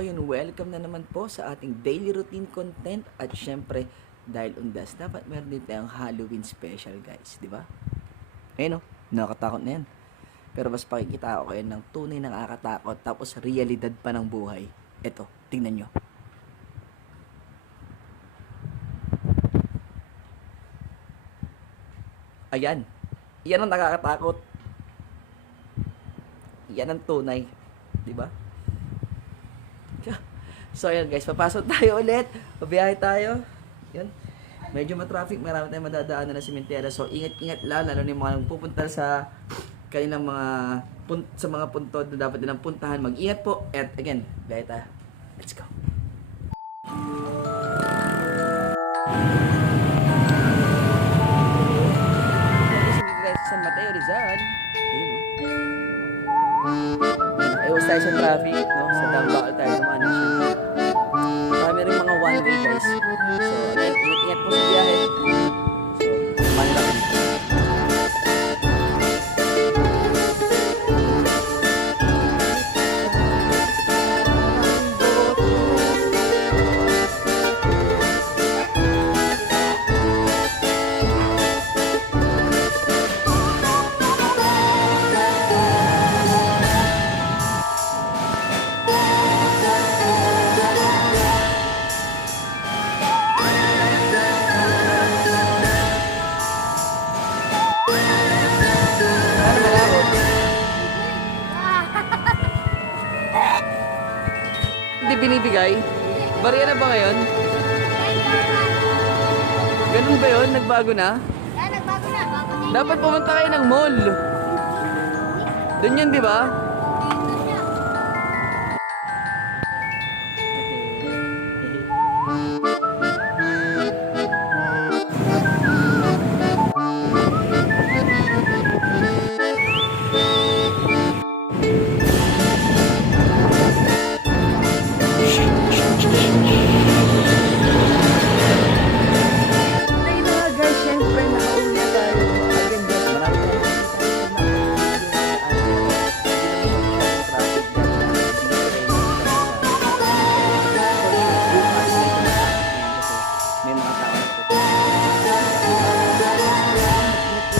ayun, welcome na naman po sa ating daily routine content at syempre, dahil undas, dapat meron din tayong Halloween special guys, di ba? Ayun o, nakakatakot na yan. Pero mas pakikita ko kayo ng tunay na nakakatakot tapos realidad pa ng buhay. Eto, tingnan nyo. Ayan, yan ang nakakatakot. Yan ang tunay, di ba? So ayan guys, papasok tayo ulit. Pabiyahe tayo. Yan. Medyo matraffic, marami tayong madadaanan na sementeryo. So ingat-ingat lang, lalo na yung mga pupunta sa kanilang mga sa mga puntod na dapat nilang puntahan. Mag-ingat po. At again, biyahe tayo. Let's go. San Mateo Rizal. Iwas tayo sa traffic, no? Sa dambakal tayo naman. Marami rin mga one way guys. So, again, ingat-ingat po sa biyahe. So, manila ko dito. Hindi binibigay? Bariya na ba ngayon? Ganun ba yun? Nagbago na? Nagbago na. Dapat pumunta kayo ng mall. Doon yun, di ba?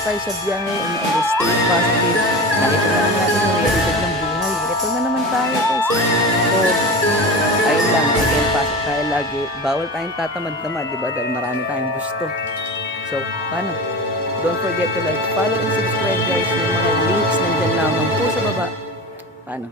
Tayo sa biyahe, stay positive. Nakita naman natin yung realidad ng buhay. Ito na naman tayo guys. So, ayun lang, again, pasok tayo lagi. Bawal tayong tatamad-tamad, di ba? Dahil marami tayong gusto. So, paano? Don't forget to like, follow, and subscribe guys. Yung mga links nandyan lamang po sa baba. Paano?